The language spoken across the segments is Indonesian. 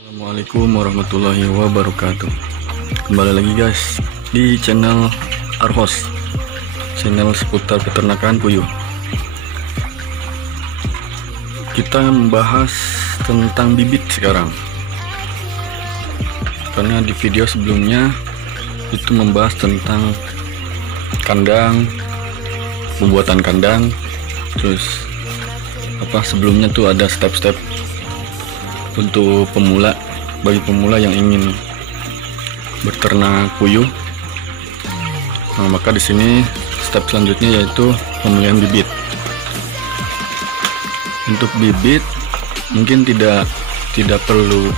Assalamualaikum warahmatullahi wabarakatuh. Kembali lagi guys di channel Arhos, channel seputar peternakan puyuh. Kita membahas tentang bibit sekarang, karena di video sebelumnya itu membahas tentang kandang, pembuatan kandang, terus sebelumnya tuh ada step-step untuk pemula, bagi pemula yang ingin berternak puyuh. Nah, maka di sini step selanjutnya yaitu pemilihan bibit. Untuk bibit mungkin tidak perlu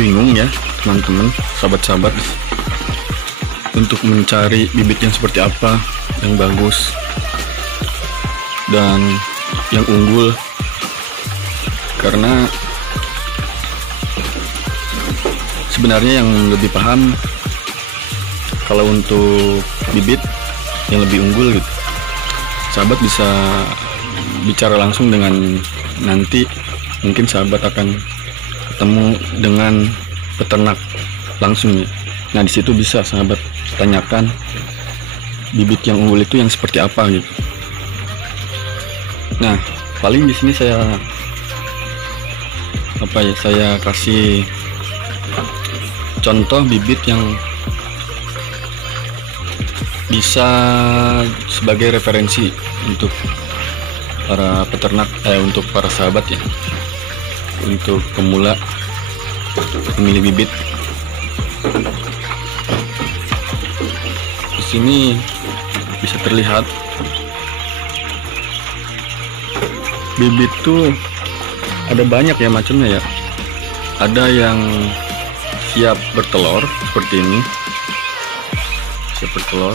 bingung ya teman-teman, sahabat-sahabat, untuk mencari bibit yang seperti apa yang bagus dan yang unggul, karena sebenarnya yang lebih paham kalau untuk bibit yang lebih unggul gitu, sahabat bisa bicara langsung dengan, nanti mungkin sahabat akan ketemu dengan peternak langsung ya. Nah, di situ bisa sahabat tanyakan bibit yang unggul itu yang seperti apa gitu. Nah, paling di sini saya kasih contoh bibit yang bisa sebagai referensi untuk para peternak, untuk para sahabat ya, untuk pemula memilih bibit. Di sini bisa terlihat bibit tuh ada banyak ya macamnya ya. Ada yang siap bertelur seperti ini, siap bertelur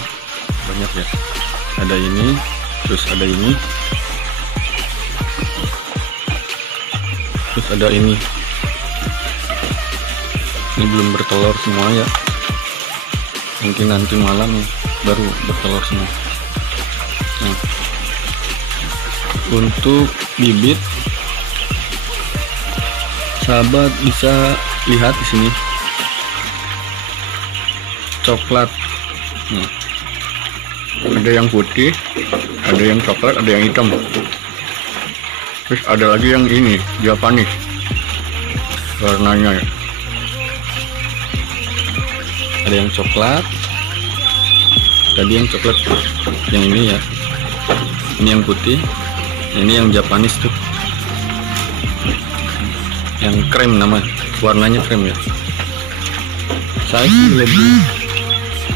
banyak ya. Ada ini, terus ada ini, terus ada ini. Ini belum bertelur semua ya, mungkin nanti malam baru bertelur semua. Nah, untuk bibit sahabat bisa lihat di sini coklat. Nah, ada yang putih, ada yang coklat, ada yang hitam, terus ada lagi yang ini Japanese warnanya ya. Ada yang coklat, tadi yang coklat, yang ini ya, ini yang putih, ini yang Japanese tuh, yang krem, nama warnanya krem ya. Saya lebih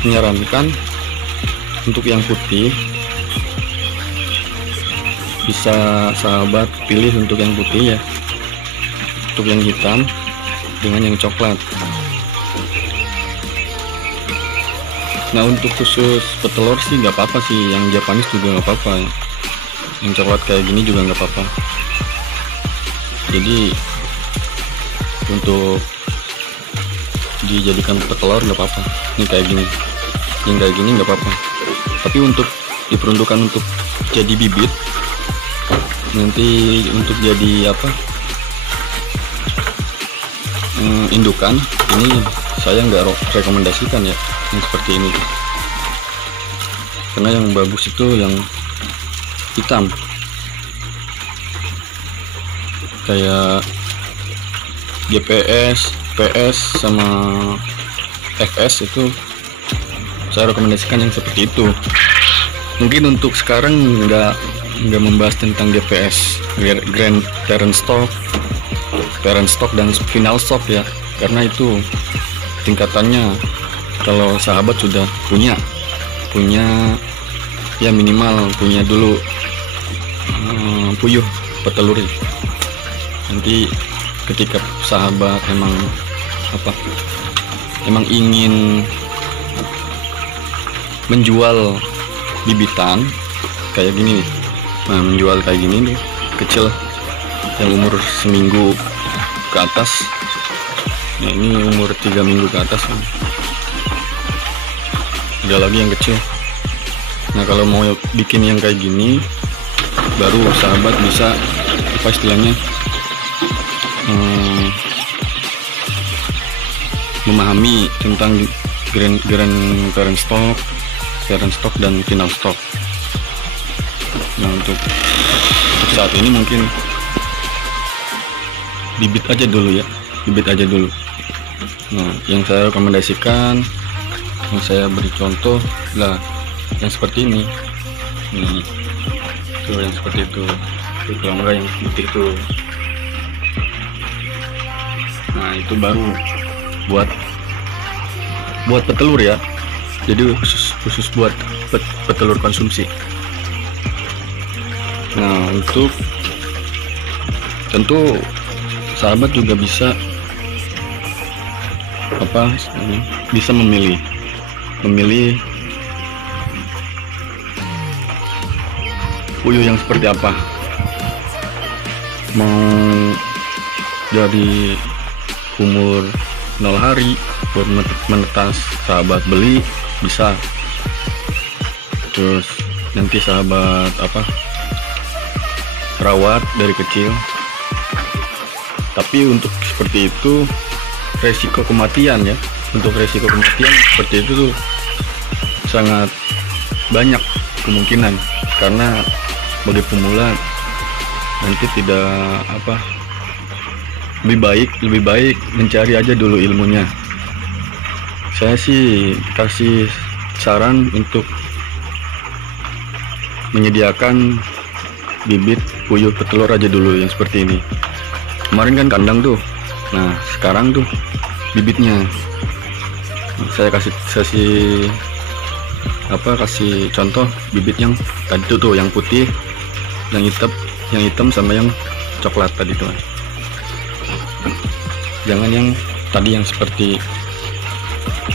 menyarankan untuk yang putih, bisa sahabat pilih untuk yang putih ya. Untuk yang hitam dengan yang coklat. Nah, untuk khusus petelur sih nggak apa-apa sih, yang Japanese juga nggak apa-apa, yang coklat kayak gini juga nggak apa-apa. Jadi untuk dijadikan petelur nggak apa-apa. Ini kayak gini, yang kayak gini nggak apa-apa. Tapi untuk diperuntukkan untuk jadi bibit, nanti untuk jadi indukan, ini saya nggak rekomendasikan ya yang seperti ini, karena yang bagus itu yang hitam, kayak GPS, PS sama FS, itu saya rekomendasikan yang seperti itu. Mungkin untuk sekarang nggak membahas tentang GPS, Grand Parent Stock dan Final Stock ya, karena itu tingkatannya kalau sahabat sudah punya ya, minimal punya dulu puyuh petelur. Nanti ketika sahabat emang ingin menjual bibitan kayak gini nih, nah menjual kayak gini nih kecil, yang umur seminggu ke atas. Nah, ini umur 3 minggu ke atas, ada lagi yang kecil. Nah, kalau mau bikin yang kayak gini, baru sahabat bisa apa istilahnya memahami tentang parent stock dan final stock. Nah, untuk saat ini mungkin bibit aja dulu. Nah, yang saya rekomendasikan, yang saya beri contoh lah yang seperti ini. Tuh yang seperti itu. Kalau enggak yang putih itu. Nah, itu baru buat petelur ya. Jadi khusus buat petelur konsumsi. Nah, untuk tentu sahabat juga bisa memilih puyuh yang seperti apa. Mau dari umur 0 hari buat menetas, sahabat beli bisa. Terus nanti sahabat rawat dari kecil. Tapi untuk seperti itu resiko kematian ya, seperti itu tuh sangat banyak kemungkinan, karena bagi pemula nanti tidak lebih baik mencari aja dulu ilmunya. Saya sih kasih saran untuk menyediakan bibit puyuh petelur aja dulu yang seperti ini. Kemarin kan kandang tuh, nah sekarang tuh bibitnya. Saya kasih contoh bibit yang tadi tuh yang putih, yang hitam sama yang coklat tadi tuh. Jangan yang tadi yang seperti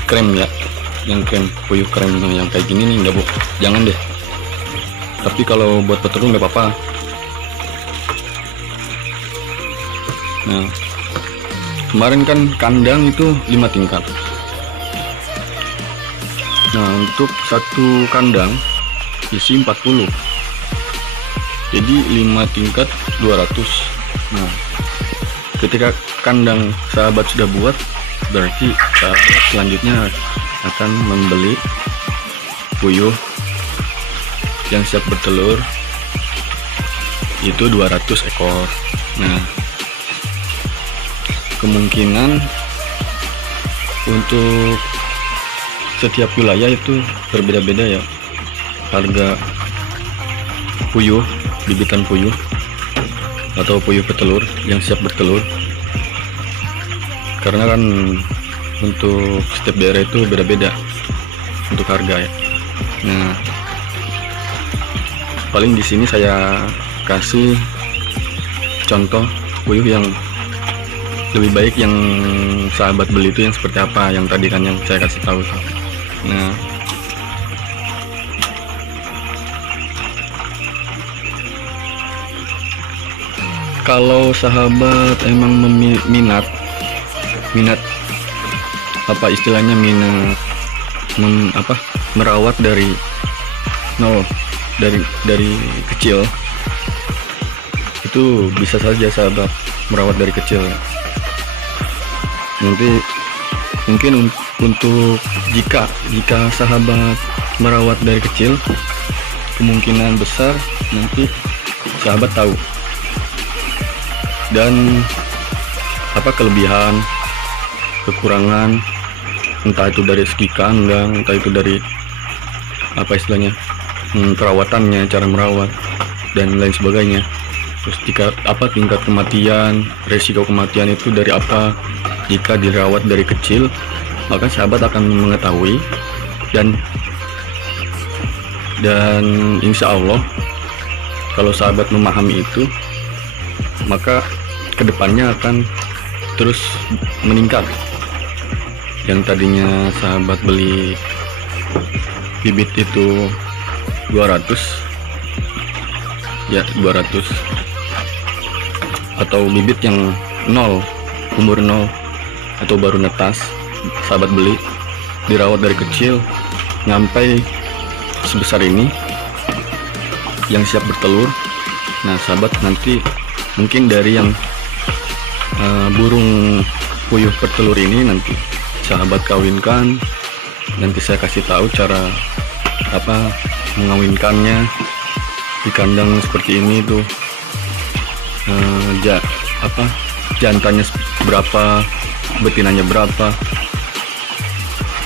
krem ya, yang krem puyuh krem yang kayak gini nih, enggak bu, jangan deh. Tapi kalau buat petelur nggak apa-apa. Nah, kemarin kan kandang itu 5 tingkat. Nah, untuk satu kandang isi 40, jadi 5 tingkat 200. Nah, ketika kandang sahabat sudah buat, berarti sahabat selanjutnya akan membeli puyuh yang siap bertelur itu 200 ekor. Nah, kemungkinan untuk setiap wilayah itu berbeda-beda ya harga puyuh, bibitan puyuh atau puyuh petelur yang siap bertelur, karena kan untuk setiap daerah itu beda-beda untuk harga ya. Nah, paling di sini saya kasih contoh puyuh yang lebih baik yang sahabat beli itu yang seperti apa, yang tadi kan yang saya kasih tahu. Nah, kalau sahabat emang minat istilahnya merawat dari nol, dari kecil, itu bisa saja sahabat merawat dari kecil. Nanti mungkin untuk jika sahabat merawat dari kecil, kemungkinan besar nanti sahabat tahu dan kelebihan, kekurangan, entah itu dari segi kandang, entah itu dari perawatannya, cara merawat dan lain sebagainya. Terus tingkat kematian, resiko kematian itu dari apa jika dirawat dari kecil, maka sahabat akan mengetahui dan insya Allah kalau sahabat memahami itu, maka kedepannya akan terus meningkat. Yang tadinya sahabat beli bibit itu 200 atau bibit yang umur 0 atau baru netas, sahabat beli dirawat dari kecil sampai sebesar ini yang siap bertelur. Nah, sahabat nanti mungkin dari yang burung puyuh bertelur ini nanti sahabat kawinkan, nanti saya kasih tahu cara mengawinkannya di kandang seperti ini tuh. Jantannya berapa, betinanya berapa,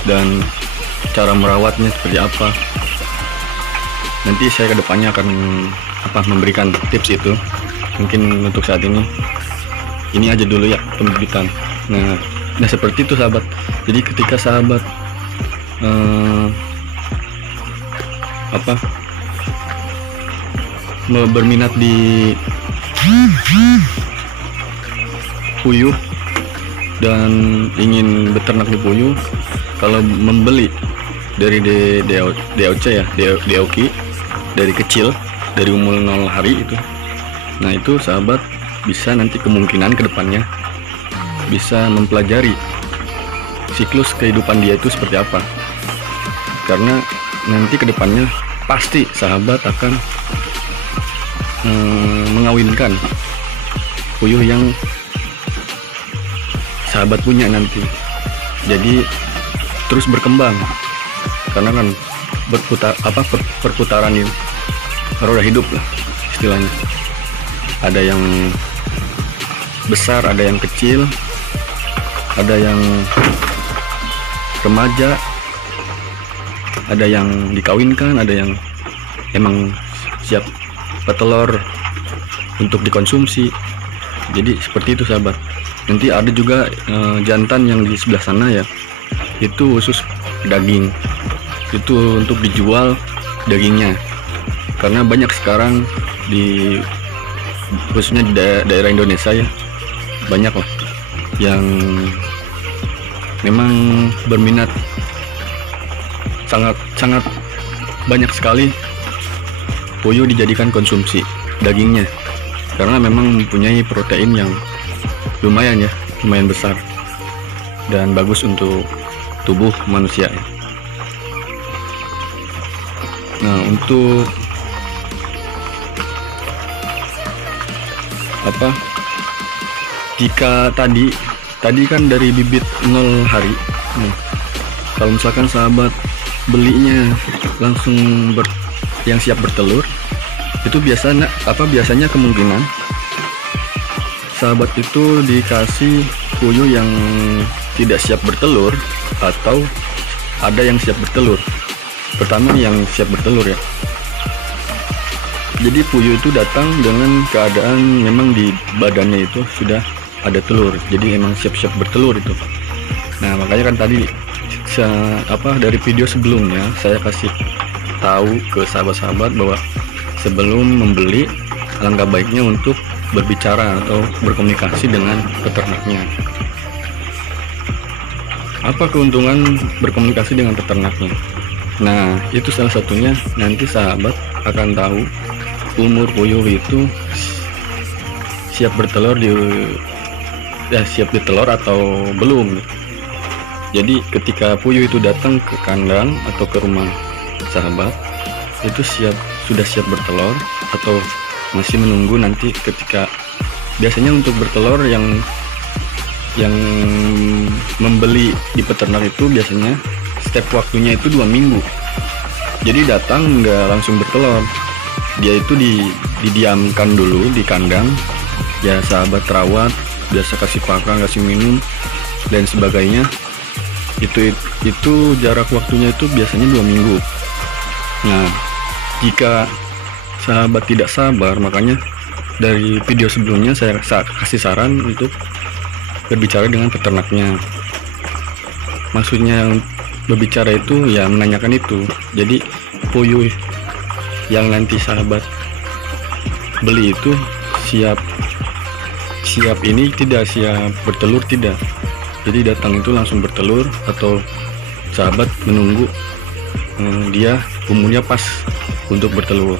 dan cara merawatnya seperti apa. Nanti saya kedepannya akan memberikan tips itu. Mungkin untuk saat ini aja dulu ya pembibitan. Nah seperti itu sahabat. Jadi ketika sahabat berminat di puyuh dan ingin beternak di puyuh, kalau membeli dari DOC ya, DOC dari kecil, dari umur 0 hari itu, nah itu sahabat bisa nanti kemungkinan kedepannya bisa mempelajari siklus kehidupan dia itu seperti apa, karena nanti kedepannya pasti sahabat akan mengawinkan puyuh yang sahabat punya nanti. Jadi terus berkembang, karena kan perputaran ini roda hidup lah istilahnya. Ada yang besar, ada yang kecil, ada yang remaja, ada yang dikawinkan, ada yang emang siap petelur untuk dikonsumsi. Jadi seperti itu sahabat. Nanti ada juga jantan yang di sebelah sana ya, itu khusus daging, itu untuk dijual dagingnya, karena banyak sekarang khususnya di daerah Indonesia ya, banyak lah yang memang berminat, sangat banyak sekali puyuh dijadikan konsumsi dagingnya, karena memang mempunyai protein yang lumayan besar dan bagus untuk tubuh manusia. Nah untuk jika tadi kan dari bibit 0 hari, kalau misalkan sahabat belinya langsung yang siap bertelur, itu biasanya kemungkinan sahabat itu dikasih puyuh yang tidak siap bertelur atau ada yang siap bertelur. Pertama yang siap bertelur ya. Jadi puyuh itu datang dengan keadaan memang di badannya itu sudah ada telur, jadi emang siap-siap bertelur itu. Nah makanya kan tadi dari video sebelumnya saya kasih tahu ke sahabat-sahabat bahwa sebelum membeli alangkah baiknya untuk berbicara atau berkomunikasi dengan peternaknya. Apa keuntungan berkomunikasi dengan peternaknya? Nah itu salah satunya, nanti sahabat akan tahu umur puyuh itu siap bertelur siap ditelur atau belum. Jadi ketika puyuh itu datang ke kandang atau ke rumah sahabat, itu sudah siap bertelur atau masih menunggu nanti ketika biasanya untuk bertelur yang membeli di peternak itu biasanya step waktunya itu 2 minggu. Jadi datang nggak langsung bertelur, dia itu didiamkan dulu di kandang ya, sahabat rawat, biasa kasih pakan, kasih minum dan sebagainya. Itu jarak waktunya itu biasanya 2 minggu. Nah jika sahabat tidak sabar, makanya dari video sebelumnya saya kasih saran untuk berbicara dengan peternaknya. Maksudnya berbicara itu ya menanyakan itu. Jadi puyuh yang nanti sahabat beli itu siap ini tidak siap bertelur, tidak. Jadi datang itu langsung bertelur atau sahabat menunggu dia umurnya pas untuk bertelur.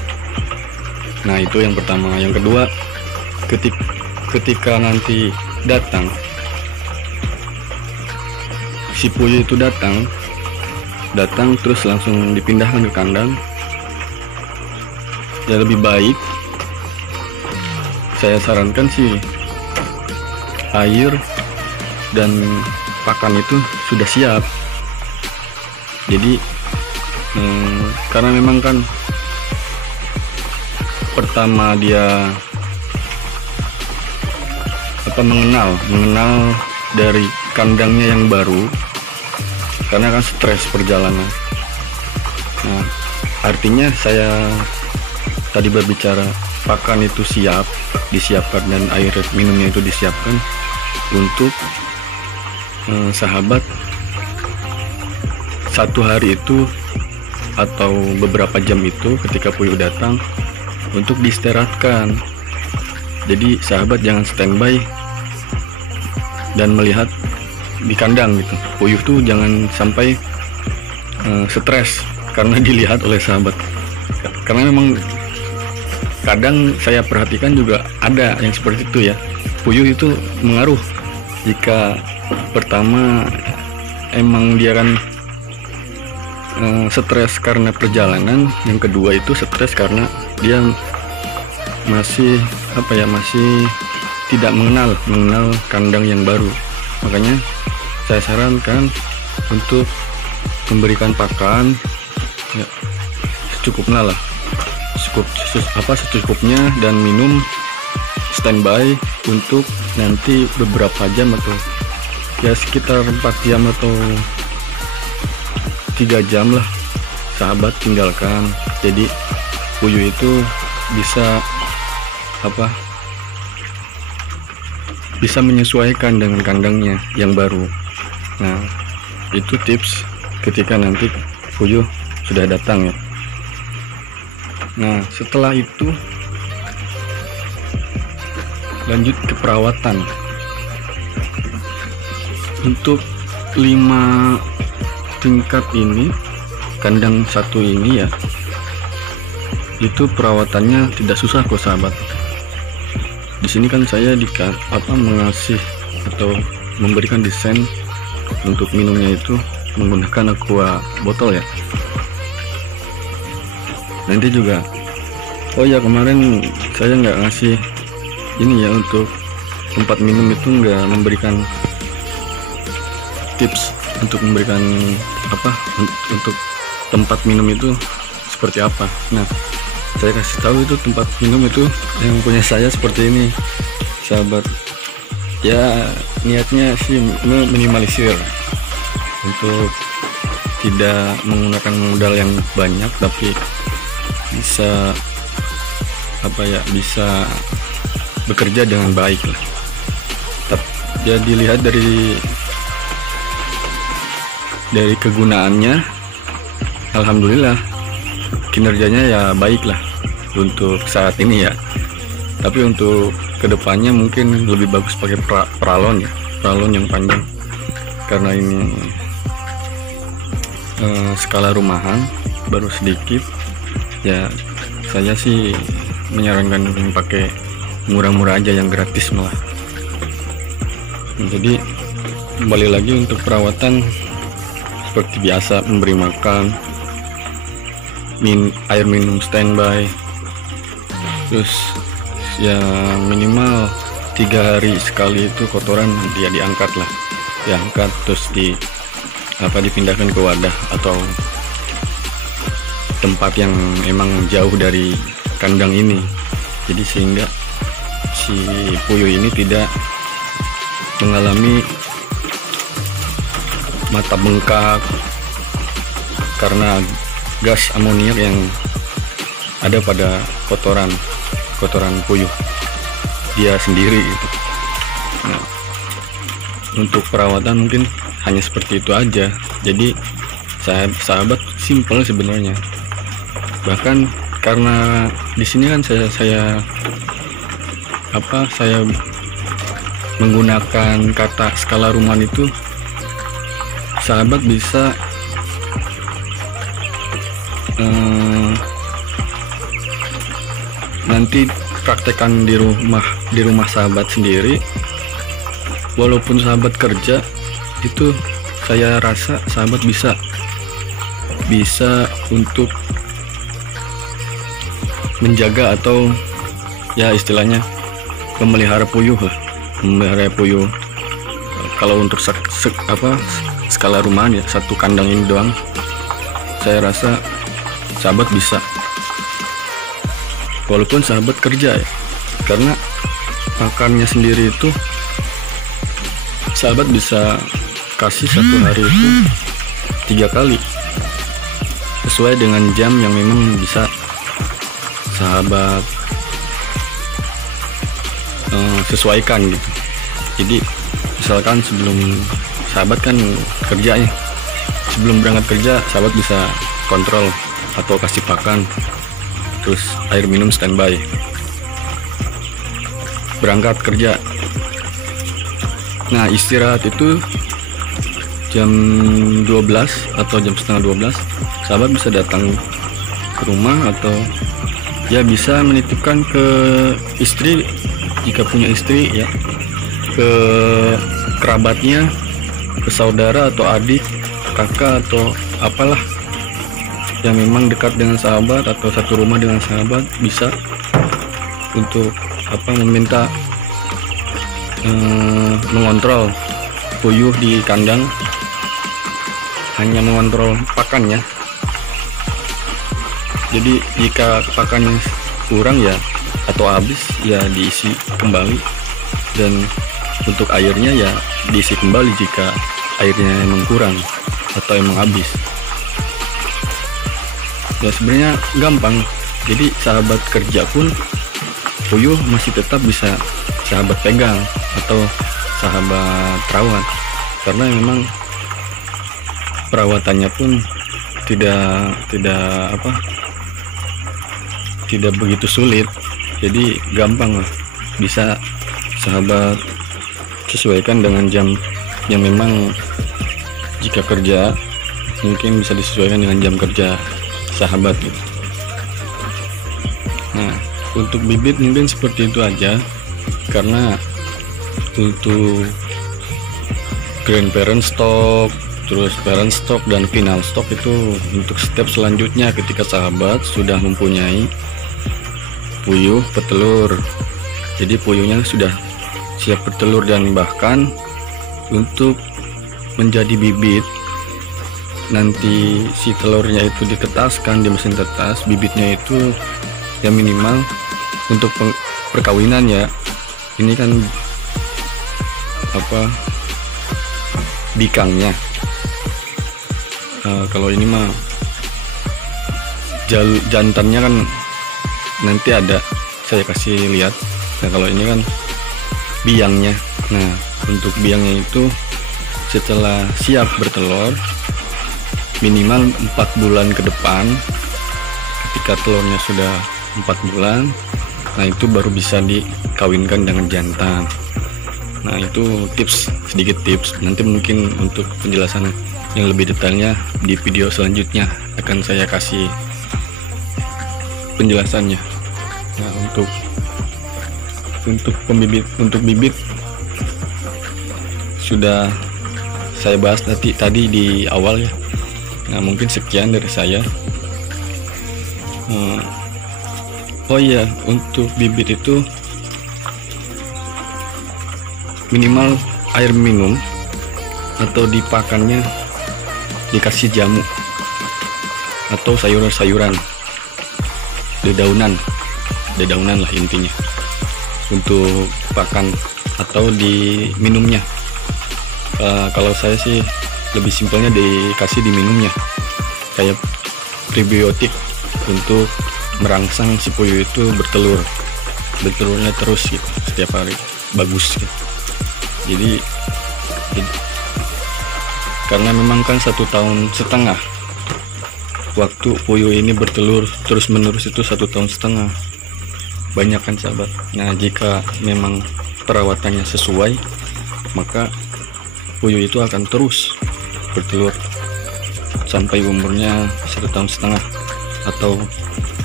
Nah itu yang pertama. Yang kedua, ketika nanti datang si puyuh itu datang terus langsung dipindahkan ke kandang, ya lebih baik saya sarankan sih air dan pakan itu sudah siap. Jadi karena memang kan pertama dia mengenal dari kandangnya yang baru, karena kan stres perjalanan. Nah, artinya saya tadi berbicara pakan itu disiapkan dan air minumnya itu disiapkan untuk sahabat satu hari itu atau beberapa jam itu ketika puyuh datang untuk diistirahatkan. Jadi sahabat jangan standby dan melihat di kandang gitu. Puyuh tuh jangan sampai stres karena dilihat oleh sahabat, karena memang kadang saya perhatikan juga ada yang seperti itu ya. Puyuh itu mengaruh jika pertama emang dia kan stres karena perjalanan, yang kedua itu stres karena dia masih masih tidak mengenal kandang yang baru. Makanya saya sarankan untuk memberikan pakan ya, secukupnya lah, secukupnya, dan minum standby untuk nanti beberapa jam atau ya sekitar 4 jam atau 3 jam lah sahabat tinggalkan. Jadi puyuh itu bisa bisa menyesuaikan dengan kandangnya yang baru. Nah, itu tips ketika nanti puyuh sudah datang ya. Nah, setelah itu lanjut ke perawatan. Untuk 5 tingkat ini, kandang satu ini ya, itu perawatannya tidak susah kok sahabat. Di sini kan saya mengasih atau memberikan desain untuk minumnya itu menggunakan aqua botol ya. Nanti juga, oh ya, kemarin saya nggak ngasih ini ya, untuk tempat minum itu nggak memberikan tips untuk memberikan untuk tempat minum itu seperti apa. Nah, saya kasih tahu itu tempat minum itu yang punya saya seperti ini sahabat ya. Niatnya sih meminimalisir untuk tidak menggunakan modal yang banyak, tapi bisa bisa bekerja dengan baik lah. Ya, dilihat dari kegunaannya, alhamdulillah kinerjanya ya baik lah untuk saat ini ya. Tapi untuk kedepannya mungkin lebih bagus pakai pralon ya, pralon yang panjang, karena ini skala rumahan baru sedikit ya. Saya sih menyarankan yang pakai murah-murah aja, yang gratis malah. Jadi kembali lagi untuk perawatan seperti biasa, memberi makan, air minum standby, terus ya minimal 3 hari sekali itu kotoran dia diangkat lah, terus dipindahkan ke wadah atau tempat yang emang jauh dari kandang ini. Jadi sehingga si puyuh ini tidak mengalami mata bengkak karena gas amoniak yang ada pada kotoran puyuh dia sendiri gitu. Nah, untuk perawatan mungkin hanya seperti itu aja. Jadi sahabat simple sebenarnya. Bahkan karena di sini kan saya menggunakan kata skala rumahan itu, sahabat bisa nanti praktekkan di rumah sahabat sendiri. Walaupun sahabat kerja, itu saya rasa sahabat bisa untuk menjaga atau ya istilahnya memelihara puyuh lah, memelihara puyuh. Kalau untuk skala rumahan ya, satu kandang ini doang, saya rasa sahabat bisa, walaupun sahabat kerja ya, karena pakannya sendiri itu sahabat bisa kasih satu hari itu 3 kali sesuai dengan jam yang memang bisa sahabat sesuaikan gitu. Jadi misalkan sebelum sahabat kan kerja ya, sebelum berangkat kerja sahabat bisa kontrol atau kasih pakan, terus air minum standby. Berangkat kerja, nah istirahat itu jam 12 atau jam setengah 12 sahabat bisa datang ke rumah, atau ya bisa menitipkan ke istri jika punya istri ya, ke kerabatnya, ke saudara atau adik, kakak atau apalah yang memang dekat dengan sahabat atau satu rumah dengan sahabat, bisa untuk meminta mengontrol puyuh di kandang, hanya mengontrol pakannya. Jadi jika pakannya kurang ya atau habis ya diisi kembali, dan untuk airnya ya diisi kembali jika airnya emang kurang atau emang habis. Ya sebenarnya gampang, jadi sahabat kerja pun puyuh masih tetap bisa sahabat pegang atau sahabat rawat, karena memang perawatannya pun tidak begitu sulit, jadi gampang lah, bisa sahabat sesuaikan dengan jam yang memang jika kerja mungkin bisa disesuaikan dengan jam kerja sahabat gitu. Nah untuk bibit mungkin seperti itu aja, karena untuk grandparent stock, terus parent stock dan final stock itu untuk step selanjutnya ketika sahabat sudah mempunyai puyuh petelur. Jadi puyuhnya sudah siap bertelur, dan bahkan untuk menjadi bibit nanti si telurnya itu ditetaskan di mesin tetas, bibitnya itu ya minimal untuk perkawinan ya, ini kan bikangnya. Kalau ini mah jantannya kan nanti ada saya kasih lihat. Nah kalau ini kan biangnya. Nah untuk biangnya itu setelah siap bertelur minimal 4 bulan ke depan, ketika telurnya sudah 4 bulan, nah itu baru bisa dikawinkan dengan jantan. Nah itu sedikit tips, nanti mungkin untuk penjelasan yang lebih detailnya di video selanjutnya akan saya kasih penjelasannya. Nah untuk bibit sudah saya bahas tadi di awal ya. Nah mungkin sekian dari saya. Oh iya, untuk bibit itu minimal air minum atau dipakannya dikasih jamu atau sayuran-sayuran, dedaunan lah intinya untuk pakan atau diminumnya. Kalau saya sih lebih simpelnya dikasih diminumnya, kayak prebiotik untuk merangsang si puyuh itu bertelurnya terus gitu, setiap hari bagus gitu. Jadi karena memang kan 1,5 tahun waktu puyuh ini bertelur terus menerus, itu 1,5 tahun, banyak kan sahabat. Nah jika memang perawatannya sesuai, maka puyuh itu akan terus bertelur sampai umurnya 1,5 tahun, atau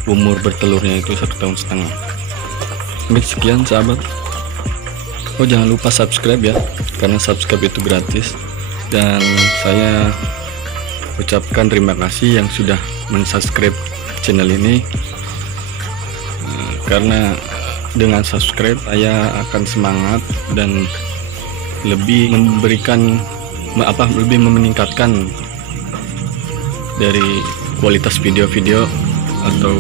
umur bertelurnya itu 1,5 tahun. Mungkin sekian sahabat. Oh jangan lupa subscribe ya, karena subscribe itu gratis, dan saya ucapkan terima kasih yang sudah mensubscribe channel ini, karena dengan subscribe saya akan semangat dan lebih memberikan lebih meningkatkan dari kualitas video-video atau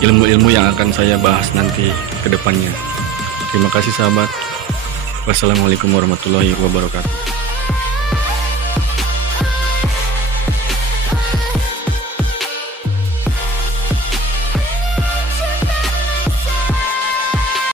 ilmu-ilmu yang akan saya bahas nanti ke depannya. Terima kasih sahabat. Wassalamualaikum warahmatullahi wabarakatuh.